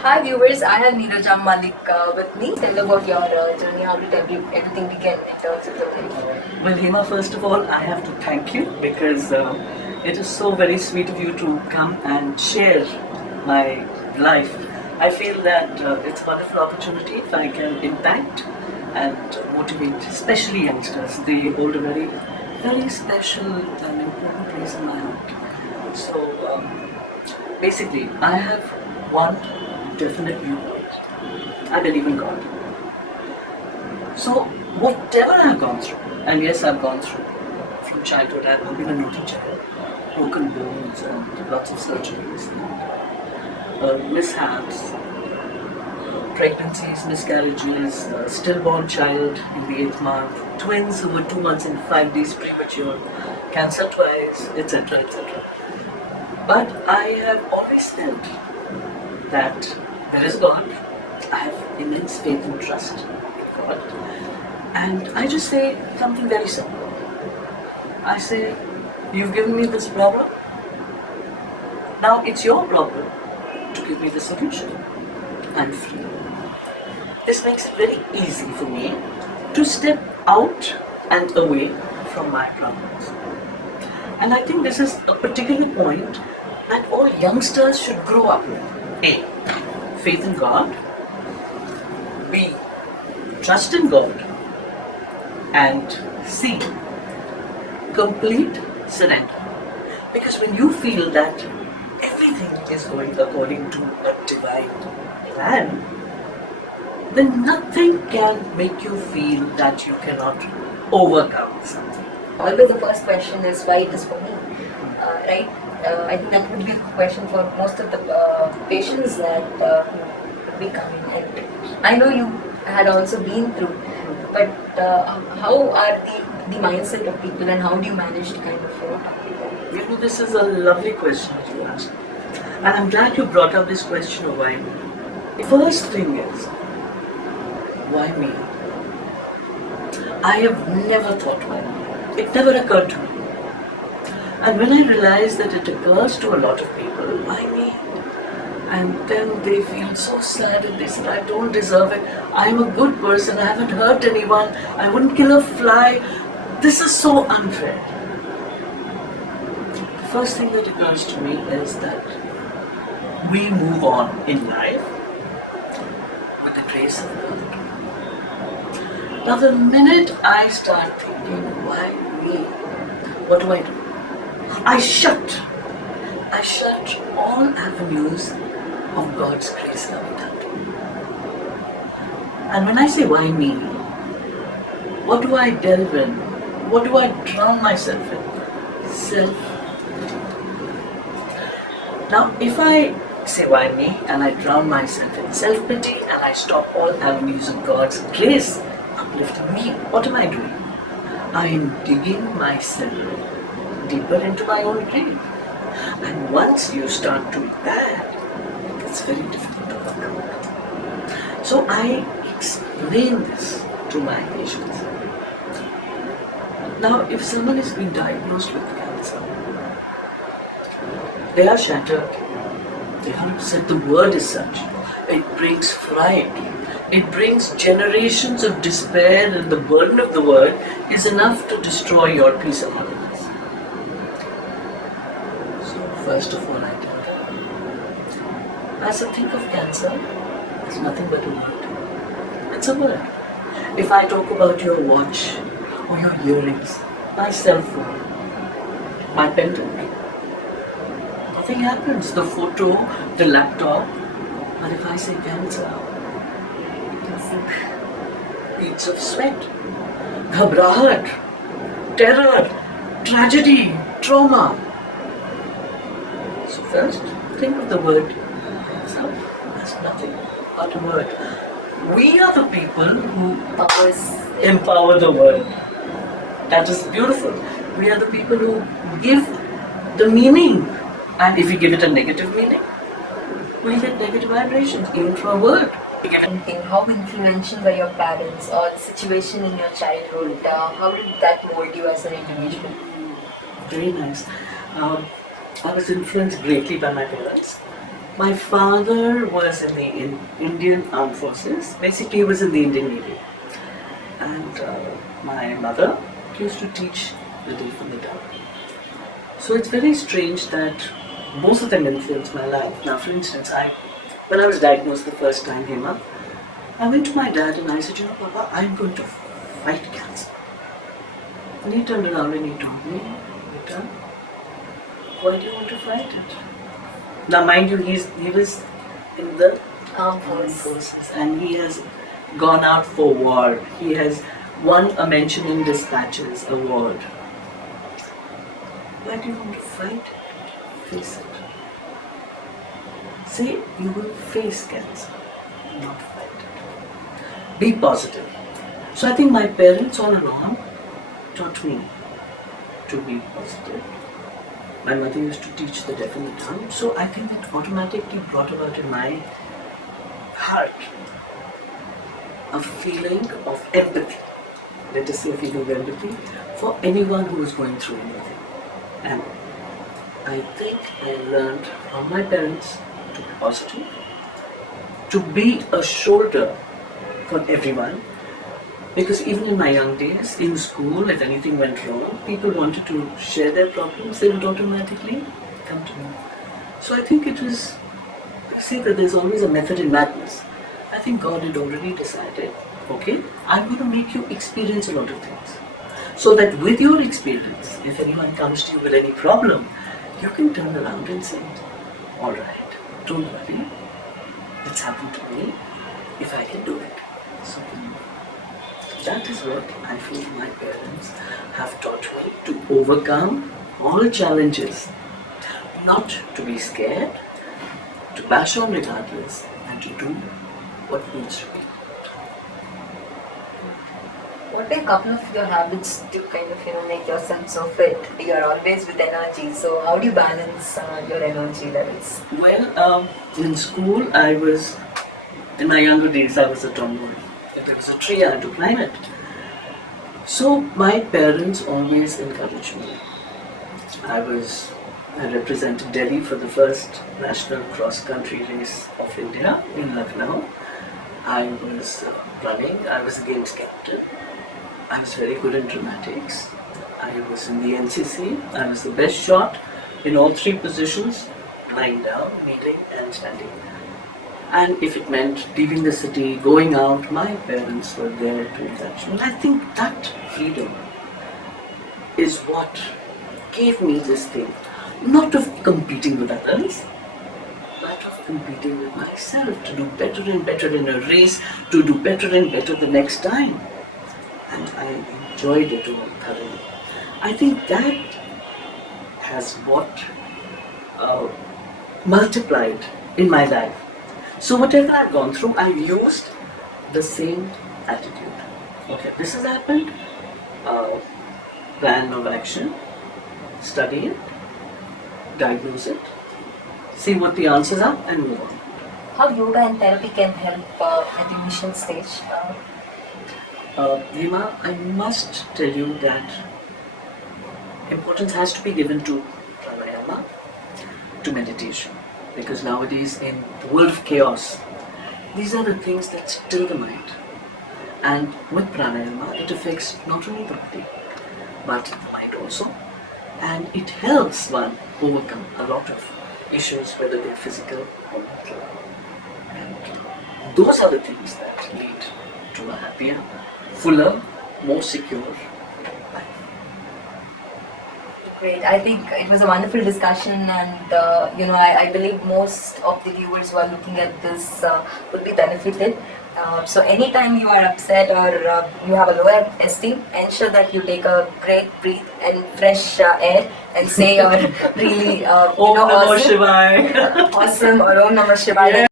Hi viewers, I have Neerja Malik with me. Tell about your journey, how did everything begin in terms of your life? Well, Hema, first of all, I have to thank you because it is so very sweet of you to come and share my life. I feel that it's a wonderful opportunity if I can impact and motivate, especially youngsters. They hold a very, very special and important place in my heart. So, basically, I have one definite viewpoint. I believe in God. So, whatever I've gone through, and yes, I've gone through from childhood, I've been a naughty child, broken bones and lots of surgeries, and, mishaps, pregnancies, miscarriages, stillborn child in the 8th month, twins who were 2 months and 5 days premature, cancer twice, etc., etc. But I have always felt that there is God. I have immense faith and trust in God. And I just say something very simple. I say, you've given me this problem. Now it's your problem to give me the solution. I'm free. This makes it very easy for me to step out and away from my problems. And I think this is a particular point that all youngsters should grow up with. A, faith in God. B, trust in God. And C, complete surrender. Because when you feel that everything is going according to a divine plan, then nothing can make you feel that you cannot overcome something. Although the first question is why it is for me, right? I think that would be a question for most of the patients that would be coming. And I know you had also been through, but how are the mindset of people and how do you manage to kind of talk to them? You know, this is a lovely question that you asked. And I'm glad you brought up this question of why me. The first thing is, why me? I have never thought why me. It never occurred to me. And when I realized that it occurs to a lot of people, why me? And then they feel so sad and they say, I don't deserve it. I'm a good person. I haven't hurt anyone. I wouldn't kill a fly. This is so unfair. The first thing that occurs to me is that we move on in life with the grace of God. Now the minute I start thinking, why me? What do? I shut all avenues of God's grace coming down to me. And when I say why me, what do I delve in? What do I drown myself in? Self. Now if I say why me and I drown myself in self-pity and I stop all avenues of God's grace uplifting me, what am I doing? I am digging myself deeper into my own grave. And once you start doing that, it's very difficult to overcome. So I explain this to my patients. Now, if someone has been diagnosed with cancer, they are shattered, they are upset. The word is such. It brings fright. It brings generations of despair, and the burden of the word is enough to destroy your peace of mind. First of all, I tell them, as I think of cancer, it's nothing but a word. It's a word. If I talk about your watch or your earrings, my cell phone, my pendant, nothing happens. The photo, the laptop. But if I say cancer, beads of sweat, ghabrahat, terror, tragedy, trauma. First, think of the word itself as nothing but a word. We are the people who empower the word. That is beautiful. We are the people who give the meaning. And if we give it a negative meaning, we'll get negative vibrations even from a word. How influential were your parents or the situation in your childhood? How did that mold you as an individual? Very nice. I was influenced greatly by my parents. My father was in the Indian Armed Forces. Basically, he was in the Indian Navy. And my mother used to teach little from the town. So it's very strange that both of them influenced my life. Now, for instance, when I was diagnosed the first time, Hema, I went to my dad and I said, Papa, I'm going to fight cancer. And he turned around and he told me, Beta, why do you want to fight it? Now, mind you, he was in the Armed forces and he has gone out for war. He has won a mention in dispatches award. Why do you want to fight it? Face it. Say you will face cancer, not fight it. Be positive. So I think my parents all along taught me to be positive. My mother used to teach the deaf and the dumb, so I think that automatically brought about in my heart a feeling of empathy. Let us say a feeling of empathy for anyone who is going through anything. And I think I learned from my parents to be positive, to be a shoulder for everyone. Because even in my young days, in school, if anything went wrong, people wanted to share their problems, they would automatically come to me. So I think it was, I say that there's always a method in madness. I think God had already decided, okay, I'm going to make you experience a lot of things. So that with your experience, if anyone comes to you with any problem, you can turn around and say, alright, don't worry, it's happened to me, if I can do it, so can you. That is what I feel my parents have taught me, to overcome all challenges, not to be scared, to bash on regardless, and to do what needs to be. What are a couple of your habits to kind of make yourself so fit? You are always with energy. So how do you balance your energy levels? Well, in school, in my younger days, I was a tomboy. If there was a tree, I had to climb it. So my parents always encouraged me. I represented Delhi for the first national cross-country race of India in Lucknow. I was running, I was a games captain. I was very good in dramatics. I was in the NCC. I was the best shot in all three positions, lying down, kneeling and standing. And if it meant leaving the city, going out, my parents were there to encourage me. I think that freedom is what gave me this thing, not of competing with others, but of competing with myself, to do better and better in a race, to do better and better the next time. And I enjoyed it all thoroughly. I think that has what multiplied in my life. So whatever I've gone through, I've used the same attitude. Okay, this has happened, plan of action, study it, diagnose it, see what the answers are and move on. How yoga and therapy can help at the initial stage? Hema, I must tell you that importance has to be given to pranayama, to meditation. Because nowadays, in the world of chaos, these are the things that still the mind. And with pranayama, it affects not only the body, but the mind also. And it helps one overcome a lot of issues, whether they're physical or mental. And those are the things that lead to a happier, fuller, more secure life. Great. I think it was a wonderful discussion, and I believe most of the viewers who are looking at this would be benefited. So anytime you are upset or you have a lower esteem, ensure that you take a great breath and fresh air and say your really Om Namah Shivaya. awesome or Om Namah Shivaya.